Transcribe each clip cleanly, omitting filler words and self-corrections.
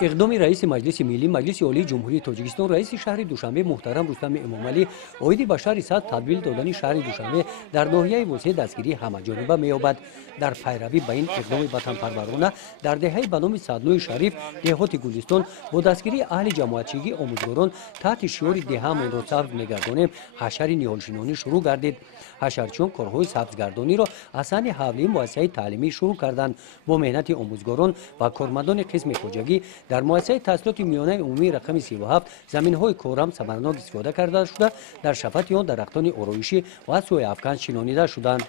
اقدام رئیس مجلس ملی مجلس عالی جمهوری تاجیکستان رئیس شهر دوشنبه محترم رستم امامعلی عاید به شهر صد تبدیل دادن شهر دوشنبه در ناحیه وسیع دستگیری همه‌جانبه می‌یابد. در پیروی به این اقدام وطنپرورانه در دهه به نام صدنوی شریف دهات گلستان با دستگیری اهل جماعتچگی آموزگاران تحت شعار دهه‌مان را سبز می‌گردانیم حشر نهالشینانی شروع گردید. حشرچیان کارهای سبزگردانی را از سن حولی مؤسسه تعلیمی شروع کردند. با مهنت آموزگاران و کارمندان قسم خواجگی در مؤسسه تحصیلات میانه عمومی رقم 37 زمین‌های کارم ثمرناک استفاده کرده شده در شفت آن درختان آرایشی و سوی افکن شنانیده شدند.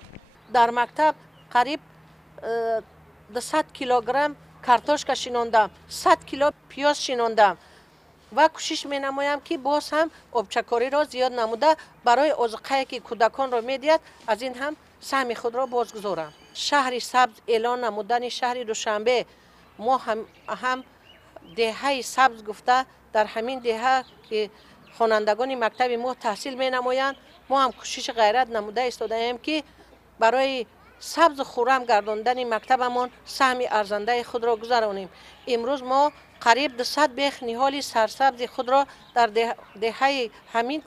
در مکتب قریب 200 کیلوگرم کارتوشکا شیناندم، 100 کیلو پیاز شیناندم و کوشش می نمایم که باز هم آبچکاری را زیاد نموده برای آذوقه‌ای که کودکان را می‌دهد از این هم سهم خود را بازگذارم. شهر سبز اعلان نمودن شهر دوشنبه ما هم دهه سبز گفته در همین دهه که خوانندگان مکتب ما تحصیل می نمایند ما هم کوشش غیرت نموده ایستاده ایم که برای سبز خورم گرداندن مکتبمان سهم ارزنده خود را گذرانیم. امروز ما قریب 200 بیخ نهال سرسبز خود را در دهه همین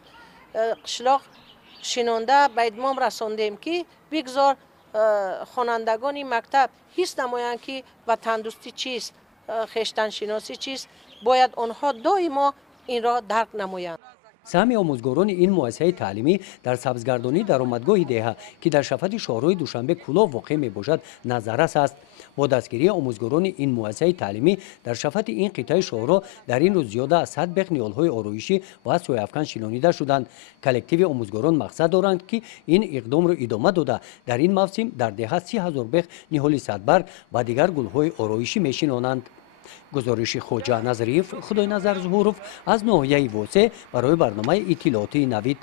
قشلاق شینانده به اتمام رساندیم که بگذار خوانندگان مکتب حس نمایند که وطندوستی چیست، خویشتن شناسی چیست، باید آنها دائما این را درک نمایند. سهم آموزگاران این مؤسسه تعلیمی در سبزگردانی درآمدگاه دهه که در شفت شهرهای دوشنبه کلاه واقع می باشد نظررس است. با دستگیری آموزگاران این مؤسسه تعلیمی در شفت این قطعه شهرها در این روز زیاده از 100 بیخ نهالهای آرایشی و سوی افکن شنانیده شدند. کلکتیو آموزگاران مقصد دارند که این اقدام را ادامه داده در این موسم در دهه 30,000 بیخ نهال صدبرگ و دیگر گلهای آرایشی میشینانند. گزارش خواجه نظریف خدای نظر ظهورов از ناحیه واسه برای برنامه اطلاعاتی نوید.